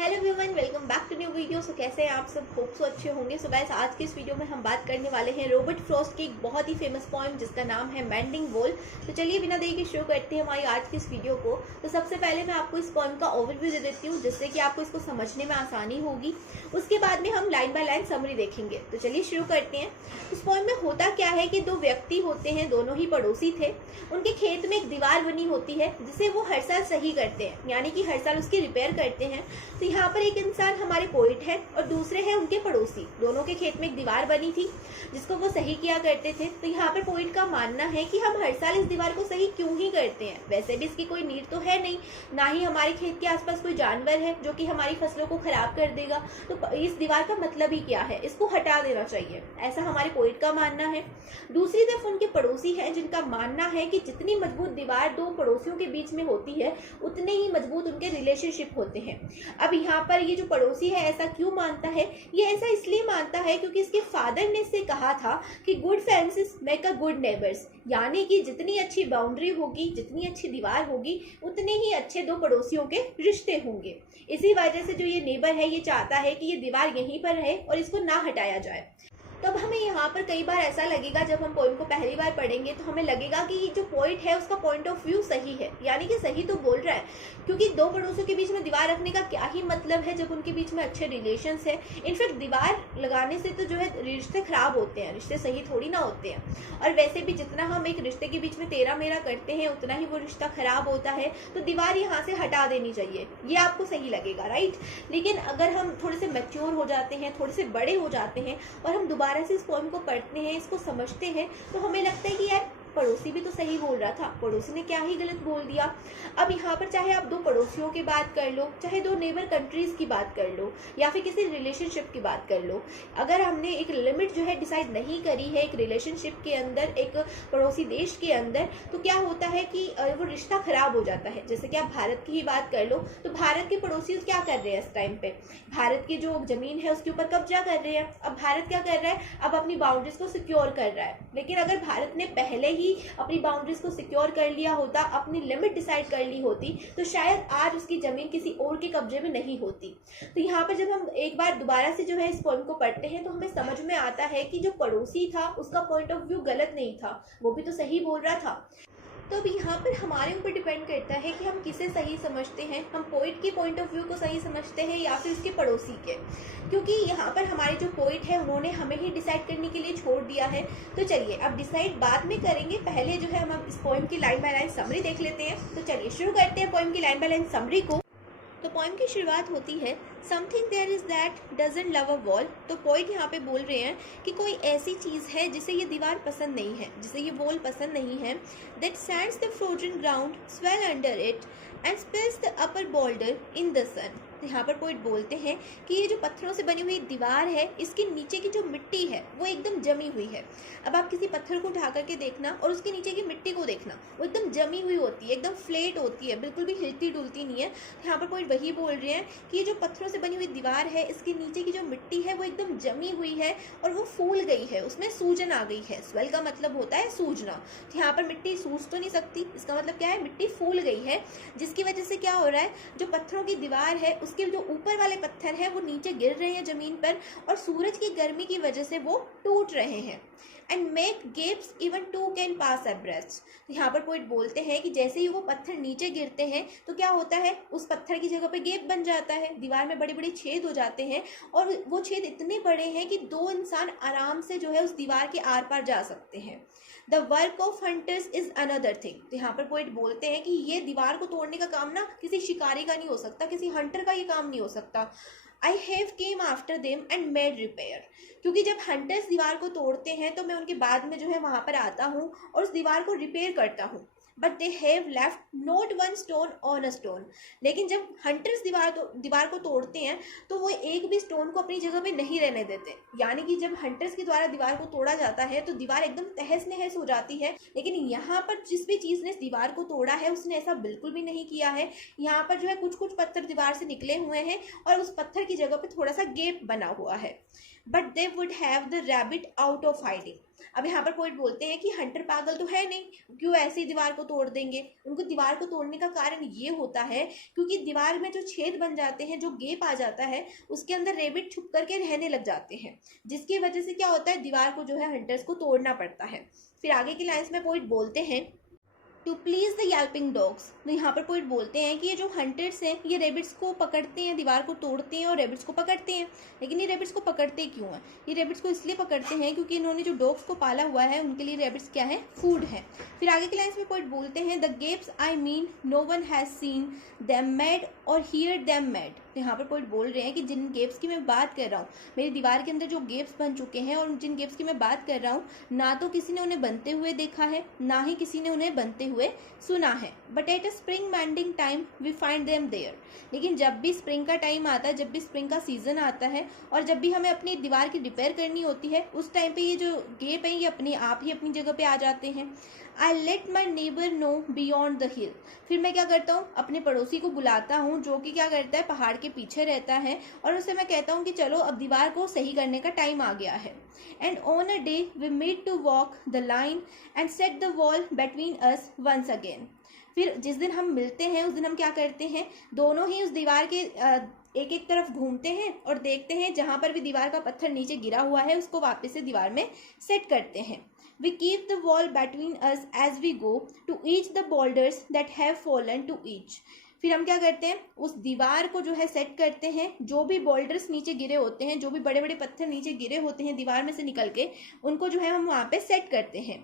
Hello everyone, welcome back to new video. So कैसे हैं आप सब? होप सो अच्छे होंगे। सो गाइस, आज के इस वीडियो में हम बात करने वाले हैं रॉबर्ट फ्रॉस्ट की एक बहुत ही फेमस पोएम जिसका नाम है मेंडिंग वॉल। तो चलिए बिना देरी के शुरू करते हैं हमारी आज की इस वीडियो को। तो सबसे पहले मैं आपको इस पोएम का ओवरव्यू दे देती हूँ जिससे कि आपको इसको समझने में आसानी होगी। उसके बाद में हम लाइन बाय लाइन समरी देखेंगे। तो चलिए शुरू करते हैं। इस पोएम में होता क्या है कि दो व्यक्ति होते हैं, दोनों ही पड़ोसी थे। उनके खेत में एक दीवार बनी होती है जिसे वो हर साल सही करते हैं, यानी कि हर साल उसकी रिपेयर करते हैं। तो यहाँ पर एक इंसान हमारे पोइट है और दूसरे हैं उनके पड़ोसी। दोनों के खेत में एक दीवार बनी थी जिसको वो सही किया करते थे। तो यहाँ पर पोइट का मानना है कि हम हर साल इस दीवार को सही क्यों ही करते हैं। वैसे भी इसकी कोई नीड तो है नहीं, ना ही हमारे खेत के आसपास कोई जानवर है जो कि हमारी फसलों को खराब कर देगा। तो इस दीवार का मतलब ही क्या है, इसको हटा देना चाहिए, ऐसा हमारे पोइट का मानना है। दूसरी तरफ उनके पड़ोसी हैं जिनका मानना है कि जितनी मजबूत दीवार दो पड़ोसियों के बीच में होती है उतने ही मजबूत उनके रिलेशनशिप होते हैं। अब यहाँ पर ये जो पड़ोसी है ऐसा क्यों मानता है? ये ऐसा इसलिए मानता है क्योंकि इसके फादर ने इससे कहा था कि good fences make a good neighbours, यानी कि जितनी अच्छी बाउंड्री होगी, जितनी अच्छी दीवार होगी, उतने ही अच्छे दो पड़ोसियों के रिश्ते होंगे। इसी वजह से जो ये नेबर है ये चाहता है कि ये दीवार यहीं पर रहे और इसको ना हटाया जाए। तब हमें यहाँ पर कई बार ऐसा लगेगा, जब हम पोइम को पहली बार पढ़ेंगे तो हमें लगेगा कि जो पोइट है उसका पॉइंट ऑफ व्यू सही है, यानी कि सही तो बोल रहा है, क्योंकि दो पड़ोसियों के बीच में दीवार रखने का क्या ही मतलब है जब उनके बीच में अच्छे रिलेशंस है। इनफैक्ट दीवार लगाने से तो जो है रिश्ते खराब होते हैं, रिश्ते सही थोड़ी ना होते हैं। और वैसे भी जितना हम एक रिश्ते के बीच में तेरा मेरा करते हैं उतना ही वो रिश्ता खराब होता है। तो दीवार यहाँ से हटा देनी चाहिए, ये आपको सही लगेगा, राइट। लेकिन अगर हम थोड़े से मैच्योर हो जाते हैं, थोड़े से बड़े हो जाते हैं और हम दोबारा से इस पोएम को पढ़ते हैं, इसको समझते हैं, तो हमें लगता है कि यार पड़ोसी भी तो सही बोल रहा था, पड़ोसी ने क्या ही गलत बोल दिया। अब यहाँ पर चाहे आप दो पड़ोसियों की बात कर लो, चाहे दो नेबर कंट्रीज की बात कर लो, या फिर किसी रिलेशनशिप की बात कर लो, अगर हमने एक लिमिट जो है डिसाइड नहीं करी है एक रिलेशनशिप के अंदर, एक पड़ोसी देश के अंदर, तो क्या होता है कि वो रिश्ता खराब हो जाता है। जैसे कि आप भारत की ही बात कर लो, तो भारत के पड़ोसी क्या कर रहे हैं इस टाइम पे? भारत की जो जमीन है उसके ऊपर कब्जा कर रहे हैं। अब भारत क्या कर रहा है? अब अपनी बाउंड्रीज को सिक्योर कर रहा है। लेकिन अगर भारत ने पहले ही अपनी बाउंड्रीज को सिक्योर कर लिया होता, अपनी लिमिट डिसाइड कर ली होती, तो शायद आज उसकी जमीन किसी और के कब्जे में नहीं होती। तो यहाँ पर जब हम एक बार दोबारा से जो है इस पोएम को पढ़ते हैं तो हमें समझ में आता है कि जो पड़ोसी था उसका पॉइंट ऑफ व्यू गलत नहीं था, वो भी तो सही बोल रहा था। तो अब यहाँ पर हमारे ऊपर डिपेंड करता है कि हम किसे सही समझते हैं, हम पोइट के पॉइंट ऑफ व्यू को सही समझते हैं या फिर उसके पड़ोसी के। क्योंकि यहाँ पर हमारे जो पोइट है उन्होंने हमें ही डिसाइड करने के लिए छोड़ दिया है। तो चलिए अब डिसाइड बाद में करेंगे, पहले जो है हम इस पोइम की लाइन बाय लाइन समरी देख लेते हैं। तो चलिए शुरू करते हैं पोइम की लाइन बाय लाइन समरी को। तो पोइम की शुरुआत होती है something there is that doesn't love a wall. तो पोइट यहाँ पे बोल रहे हैं कि कोई ऐसी चीज़ है जिसे ये दीवार पसंद नहीं है, जिसे ये वॉल पसंद नहीं है। That sends the frozen ground swell under it and spills the upper boulder in the sun. यहाँ पर पोइट बोलते हैं कि ये जो पत्थरों से बनी हुई दीवार है, इसके नीचे की जो मिट्टी है वो एकदम जमी हुई है। अब आप किसी पत्थर को उठा करके देखना और उसके नीचे की मिट्टी को देखना, वो एकदम जमी हुई होती है, एकदम फ्लेट होती है, बिल्कुल भी हिलती डुलती नहीं है। यहाँ पर पोइट वही बोल रहे हैं कि ये जो पत्थरों से बनी हुई दीवार है, इसके नीचे की जो मिट्टी है वो एकदम जमी हुई है और वो फूल गई है, उसमें सूजन आ गई है। स्वेल का मतलब होता है सूजना। तो यहाँ पर मिट्टी सूज तो नहीं सकती, इसका मतलब क्या है, मिट्टी फूल गई है, जिसकी वजह से क्या हो रहा है, जो पत्थरों की दीवार है उसके जो ऊपर वाले पत्थर है वो नीचे गिर रहे हैं जमीन पर और सूरज की गर्मी की वजह से वो टूट रहे हैं। And make gaps even two can pass abreast. तो यहाँ पर पोइट बोलते हैं कि जैसे ही वो पत्थर नीचे गिरते हैं तो क्या होता है, उस पत्थर की जगह पे गेप बन जाता है, दीवार में बड़े बड़े छेद हो जाते हैं और वो छेद इतने बड़े हैं कि दो इंसान आराम से जो है उस दीवार के आर पार जा सकते हैं। The work of hunters is another thing. तो यहाँ पर पोइट बोलते हैं कि ये दीवार को तोड़ने का काम ना किसी शिकारी का नहीं हो सकता, किसी हंटर का ये काम नहीं हो सकता। I have came after them and made repair. क्योंकि जब हंटर्स दीवार को तोड़ते हैं तो मैं उनके बाद में जो है वहाँ पर आता हूँ और उस दीवार को रिपेयर करता हूँ। But they have left not one stone on a stone. लेकिन जब हंटर्स दीवार को तोड़ते हैं तो वो एक भी स्टोन को अपनी जगह पे नहीं रहने देते। यानी कि जब हंटर्स के द्वारा दीवार को तोड़ा जाता है तो दीवार एकदम तहस नहस हो जाती है, लेकिन यहाँ पर जिस भी चीज़ ने दीवार को तोड़ा है उसने ऐसा बिल्कुल भी नहीं किया है। यहाँ पर जो है कुछ कुछ पत्थर दीवार से निकले हुए हैं और उस पत्थर की जगह पे थोड़ा सा गैप बना हुआ है। But they would have the rabbit out of hiding. अब यहाँ पर पोइट बोलते हैं कि हंटर पागल तो है नहीं, क्यों ऐसी दीवार को तोड़ देंगे। उनको दीवार को तोड़ने का कारण ये होता है क्योंकि दीवार में जो छेद बन जाते हैं, जो गैप आ जाता है, उसके अंदर रेबिट छुप करके रहने लग जाते हैं, जिसकी वजह से क्या होता है, दीवार को जो है हंटर्स को तोड़ना पड़ता है। फिर आगे की लाइन्स में पोइट बोलते हैं टू प्लीज द यल्पिंग डॉग्स। तो यहाँ पर पोइट बोलते हैं कि ये जो हंटर्स हैं ये रेबिट्स को पकड़ते हैं, दीवार को तोड़ते हैं और रेबिट्स को पकड़ते हैं। लेकिन ये रेबिट्स को पकड़ते क्यों हैं? ये रेबिट्स को इसलिए पकड़ते हैं क्योंकि इन्होंने जो डॉग्स को पाला हुआ है उनके लिए रेबिट्स क्या है, फूड है। फिर आगे के लाइन्स में पोइट बोलते हैं the gaps I mean no one has seen them made or hear them made. तो यहाँ पर पोइट बोल रहे हैं कि जिन गेप्स की मैं बात कर रहा हूँ, मेरी दीवार के अंदर जो गेप्स बन चुके हैं और जिन गेप्स की मैं बात कर रहा हूँ, ना तो किसी ने उन्हें बनते हुए देखा है, ना ही किसी ने उन्हें बनते हुए सुना है। But at a spring mending time we find them there. लेकिन जब भी स्प्रिंग का टाइम आता है, जब भी स्प्रिंग का सीजन आता है और जब भी हमें अपनी दीवार की रिपेयर करनी होती है, उस टाइम पे ये जो गेप है ये अपने आप ही अपनी जगह पे आ जाते हैं। I let my neighbour know beyond the hill. फिर मैं क्या करता हूँ, अपने पड़ोसी को बुलाता हूँ जो कि क्या करता है, पहाड़ के पीछे रहता है, और उससे मैं कहता हूँ कि चलो अब दीवार को सही करने का टाइम आ गया है। And on a day we meet to walk the line and set the wall between us once again. फिर जिस दिन हम मिलते हैं उस दिन हम क्या करते हैं, दोनों ही उस दीवार के एक एक तरफ घूमते हैं और देखते हैं जहाँ पर भी दीवार का पत्थर नीचे गिरा हुआ है उसको वापस से दीवार में सेट करते हैं। We keep the wall between us as we go to each the boulders that have fallen to each। फिर हम क्या करते हैं, उस दीवार को जो है सेट करते हैं, जो भी बोल्डर्स नीचे गिरे होते हैं, जो भी बड़े बड़े पत्थर नीचे गिरे होते हैं दीवार में से निकल के, उनको जो है हम वहाँ पे सेट करते हैं।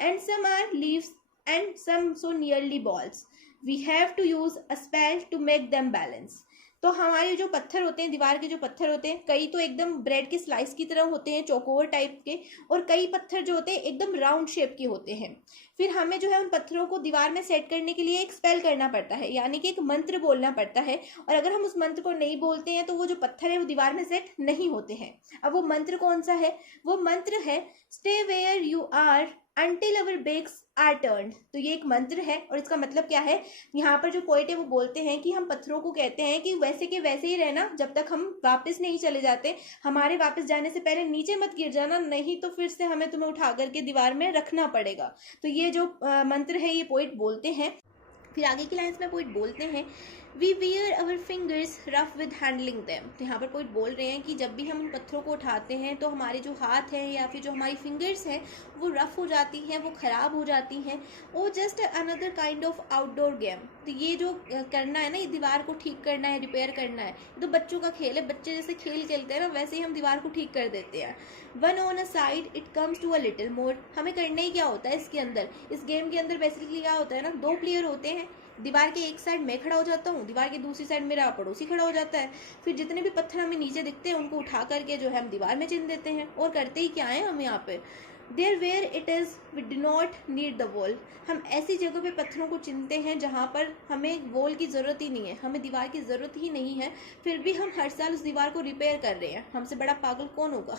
And some are leaves and some so nearly balls we have to use a spell to make them balance. तो हमारे जो पत्थर होते हैं, दीवार के जो पत्थर होते हैं, कई तो एकदम ब्रेड के स्लाइस की तरह होते हैं, चौकोर टाइप के, और कई पत्थर जो होते हैं एकदम राउंड शेप के होते हैं। फिर हमें जो है उन पत्थरों को दीवार में सेट करने के लिए एक स्पेल करना पड़ता है, यानी कि एक मंत्र बोलना पड़ता है, और अगर हम उस मंत्र को नहीं बोलते हैं तो वो जो पत्थर है वो दीवार में सेट नहीं होते हैं। अब वो मंत्र कौन सा है? वो मंत्र है stay where you are until our backs are turned। तो ये एक मंत्र है और इसका मतलब क्या है, यहाँ पर जो पोएट है वो बोलते हैं कि हम पत्थरों को कहते हैं कि वैसे के वैसे ही रहना जब तक हम वापस नहीं चले जाते, हमारे वापस जाने से पहले नीचे मत गिर जाना, नहीं तो फिर से हमें तुम्हें उठा करके दीवार में रखना पड़ेगा। तो ये जो मंत्र है ये पोएट बोलते हैं। फिर आगे की लाइन्स में पोइट बोलते हैं we wear our fingers rough with handling them. तो यहाँ पर पोइट बोल रहे हैं कि जब भी हम उन पत्थरों को उठाते हैं तो हमारे जो हाथ हैं या फिर जो हमारी फिंगर्स हैं वो रफ हो जाती हैं, वो ख़राब हो जाती हैं। वो just another kind of outdoor game. तो ये जो करना है ना, ये दीवार को ठीक करना है, रिपेयर करना है, तो बच्चों का खेल है। बच्चे जैसे खेल खेलते हैं ना, वैसे ही हम दीवार को ठीक कर देते हैं। One on a side it comes to a little more. हमें करना ही क्या होता है इसके अंदर, इस गेम के अंदर बेसिकली क्या होता है ना, दो प्लेयर होते हैं, दीवार के एक साइड मैं खड़ा हो जाता हूँ, दीवार की दूसरी साइड मेरा पड़ोसी खड़ा हो जाता है। फिर जितने भी पत्थर हमें नीचे दिखते हैं उनको उठा करके जो है हम दीवार में चिन देते हैं। और करते ही क्या है हम यहाँ पे, there where it is we do not need the wall. हम ऐसी जगह पे पत्थरों को चिनते हैं जहाँ पर हमें वॉल की ज़रूरत ही नहीं है, हमें दीवार की ज़रूरत ही नहीं है, फिर भी हम हर साल उस दीवार को रिपेयर कर रहे हैं। हमसे बड़ा पागल कौन होगा।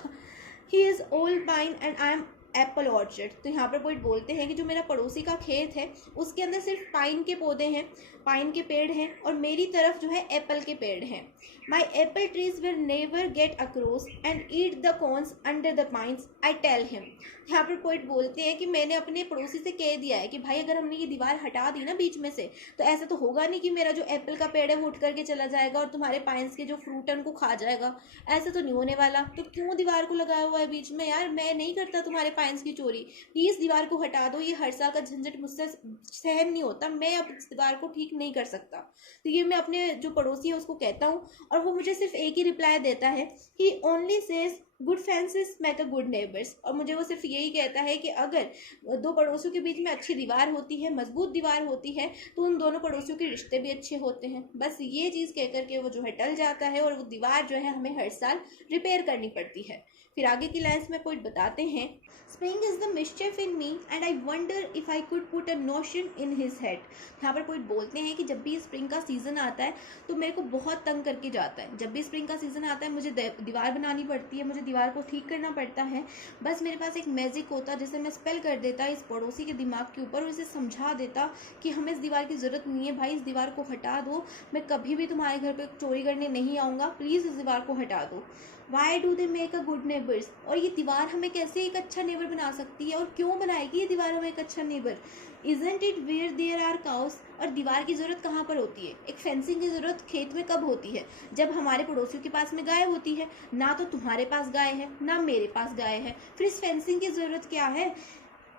He is old pine and I am Apple orchard. तो यहाँ पर पोइट बोलते हैं कि जो मेरा पड़ोसी का खेत है उसके अंदर सिर्फ पाइन के पौधे हैं, पाइन के पेड़ हैं, और मेरी तरफ जो है एप्पल के पेड़ हैं। My apple trees will never get across and eat the corns under the pines I tell him. यहाँ पर पोइट बोलते हैं कि मैंने अपने पड़ोसी से कह दिया है कि भाई अगर हमने ये दीवार हटा दी ना बीच में से, तो ऐसा तो होगा नहीं कि मेरा जो एप्पल का पेड़ है वो उठ करके चला जाएगा और तुम्हारे पाइन्स के जो फ्रूट है उनको खा जाएगा। ऐसा तो नहीं होने वाला। तो क्यों दीवार को लगाया हुआ है बीच में? यार मैं नहीं करता तुम्हारे पाइन्स की चोरी, प्लीज़ दीवार को हटा दो। ये हर साल का झंझट मुझसे सहन नहीं होता, मैं अब इस दीवार को ठीक नहीं कर सकता। तो ये मैं अपने जो पड़ोसी है उसको कहता हूँ, और वो मुझे सिर्फ एक ही रिप्लाई देता है, he only says good fences make a good neighbours. और मुझे वो सिर्फ यही कहता है कि अगर दो पड़ोसियों के बीच में अच्छी दीवार होती है, मजबूत दीवार होती है, तो उन दोनों पड़ोसियों के रिश्ते भी अच्छे होते हैं। बस ये चीज़ कह करके वो जो है टल जाता है और वो दीवार जो है हमें हर साल रिपेयर करनी पड़ती है। फिर आगे की लाइन्स में पोइट बताते हैं, spring is the mischief in me and I wonder if I could put a notion in his head. यहाँ पर पोइट बोलते हैं कि जब भी स्प्रिंग का सीजन आता है तो मेरे को बहुत तंग करके जाता है। जब भी स्प्रिंग का सीजन आता है मुझे दीवार बनानी पड़ती है, मुझे दीवार को ठीक करना पड़ता है। बस मेरे पास एक मैजिक होता जिसे मैं स्पेल कर देता इस पड़ोसी के दिमाग के ऊपर और उसे समझा देता कि हमें इस दीवार की ज़रूरत नहीं है भाई, इस दीवार को हटा दो, मैं कभी भी तुम्हारे घर पे चोरी करने नहीं आऊँगा, प्लीज़ इस दीवार को हटा दो। Why do they make a good neighbours, और ये दीवार हमें कैसे एक अच्छा नेबर बना सकती है और क्यों बनाएगी ये दीवार हमें एक अच्छा neighbour. Isn't it where there are cows, और दीवार की ज़रूरत कहाँ पर होती है, एक फेंसिंग की ज़रूरत खेत में कब होती है, जब हमारे पड़ोसियों के पास में गाय होती है। ना तो तुम्हारे पास गाय है ना मेरे पास गाय है, फिर इस फेंसिंग की ज़रूरत क्या है।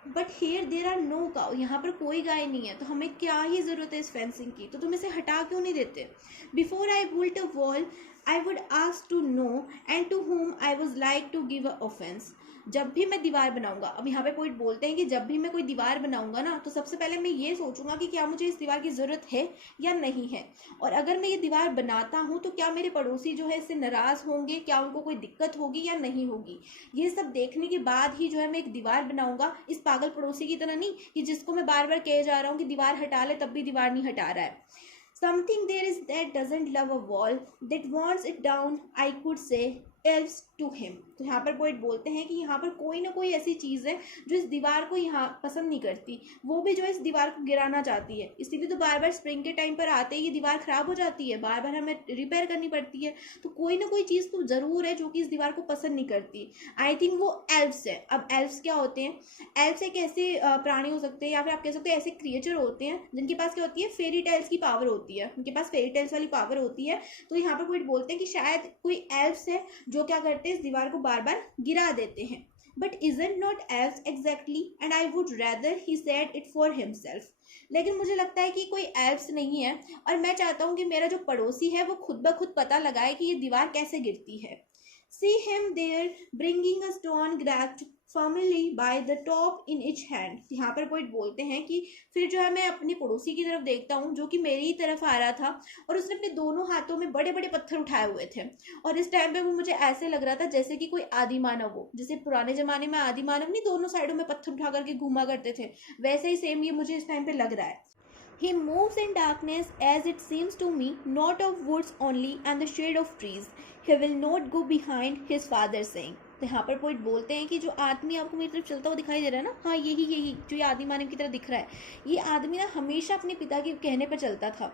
But here there are no cow, यहाँ पर कोई गाय नहीं है, तो हमें क्या ही ज़रूरत है इस फेंसिंग की, तो तुम इसे हटा क्यों नहीं देते। Before I built a wall I would ask to know and to whom I would like to give a offence. जब भी मैं दीवार बनाऊंगा, अब यहाँ पे पॉइंट बोलते हैं कि जब भी मैं कोई दीवार बनाऊंगा ना, तो सबसे पहले मैं ये सोचूंगा कि क्या मुझे इस दीवार की ज़रूरत है या नहीं है, और अगर मैं ये दीवार बनाता हूँ तो क्या मेरे पड़ोसी जो है इससे नाराज़ होंगे, क्या उनको कोई दिक्कत होगी या नहीं होगी। ये सब देखने के बाद ही जो है मैं एक दीवार बनाऊंगा, इस पागल पड़ोसी की तरह नहीं कि जिसको मैं बार बार कहे जा रहा हूँ कि दीवार हटा ले, तब भी दीवार नहीं हटा रहा है। Something there is that doesn't love a wall, that wants it down, I could say, else to him। तो यहाँ पर पोइट बोलते हैं कि यहाँ पर कोई ना कोई ऐसी चीज़ है जो इस दीवार को यहाँ पसंद नहीं करती, वो भी जो है इस दीवार को गिराना चाहती है। इसीलिए तो बार बार स्प्रिंग के टाइम पर आते ही ये दीवार ख़राब हो जाती है, बार बार हमें रिपेयर करनी पड़ती है। तो कोई ना कोई चीज़ तो ज़रूर है जो कि इस दीवार को पसंद नहीं करती। आई थिंक वो एल्फ्स है। अब एल्फ्स क्या होते हैं, एल्फ्स एक ऐसे प्राणी हो सकते हैं या फिर आप कह सकते हैं ऐसे क्रिएचर होते हैं जिनके पास क्या होती है, फेरी टेल्स की पावर होती है, उनके पास फेरी टेल्स वाली पावर होती है। तो यहाँ पर कोई बोलते हैं कि शायद कोई एल्फ्स है जो क्या करते हैं, इस दीवार को बार बार गिरा देते हैं। But isn't not elves exactly, and I would rather he said it for himself। लेकिन मुझे लगता है कि कोई एल्फ्स नहीं है, और मैं चाहता हूँ कि मेरा जो पड़ोसी है वो खुद ब खुद पता लगाए कि ये दीवार कैसे गिरती है। See him there bringing a stone grasped firmly by the top in each hand। यहाँ पर पोइट बोलते हैं कि फिर जो है मैं अपनी पड़ोसी की तरफ देखता हूँ जो कि मेरी ही तरफ आ रहा था, और उसने अपने दोनों हाथों में बड़े बड़े पत्थर उठाए हुए थे, और इस टाइम पे वो मुझे ऐसे लग रहा था जैसे कि कोई आदि मानव हो, जैसे पुराने जमाने में आदि मानव नहीं दोनों साइडों में पत्थर उठा करके घूमा करते थे, वैसे ही सेम ये मुझे इस टाइम पे लग रहा है। He moves in darkness as it seems to me, not of woods only and the shade of trees। He will not go behind his father saying। तो यहाँ पर पोइट बोलते हैं कि जो आदमी आपको मेरी तरफ चलता हुआ दिखाई दे रहा है ना, हाँ यही जो ये आदि मानव की तरह दिख रहा है, ये आदमी ना हमेशा अपने पिता के कहने पर चलता था।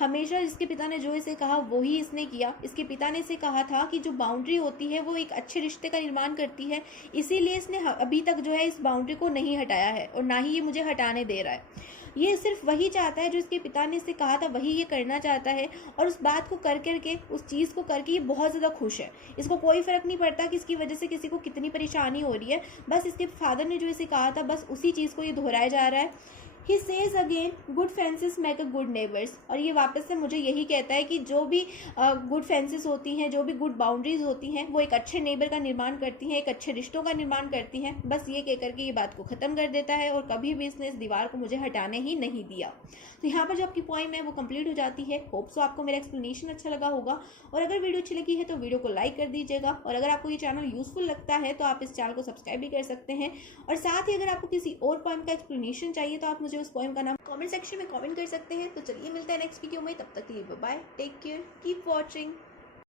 हमेशा इसके पिता ने जो इसे कहा वही इसने किया। इसके पिता ने इसे कहा था कि जो बाउंड्री होती है वो एक अच्छे रिश्ते का निर्माण करती है, इसीलिए इसने अभी तक जो है इस बाउंड्री को नहीं हटाया है, और ना ही ये मुझे हटाने दे रहा है। ये सिर्फ वही चाहता है जो इसके पिता ने इसे कहा था, वही ये करना चाहता है, और उस बात को कर करके, उस चीज़ को करके ये बहुत ज़्यादा खुश है। इसको कोई फ़र्क नहीं पड़ता कि इसकी वजह से किसी को कितनी परेशानी हो रही है, बस इसके फादर ने जो इसे कहा था बस उसी चीज़ को ये दोहराया जा रहा है। He says again good fences make a good neighbours, और ये वापस से मुझे यही कहता है कि जो भी गुड फेंसेस होती हैं, जो भी गुड बाउंड्रीज होती हैं, वो एक अच्छे नेबर का निर्माण करती हैं, एक अच्छे रिश्तों का निर्माण करती हैं। बस ये कह करके ये बात को ख़त्म कर देता है, और कभी भी इसने इस दीवार को मुझे हटाने ही नहीं दिया। तो यहाँ पर जो आपकी पॉइंट है वो कंप्लीट हो जाती है। होप सो आपको मेरा एक्सप्लेनेशन अच्छा लगा होगा, और अगर वीडियो अच्छी लगी है तो वीडियो को लाइक कर दीजिएगा, और अगर आपको ये चैनल यूजफुल लगता है तो आप इस चैनल को सब्सक्राइब भी कर सकते हैं। और साथ ही अगर आपको किसी और पॉइंट का एक्सप्लेनेशन चाहिए तो आप मुझे उस पॉइंट का नाम कमेंट सेक्शन में कमेंट कर सकते हैं। तो चलिए मिलते हैं नेक्स्ट वीडियो में, तब तक के लिए bye bye, take care, keep watching.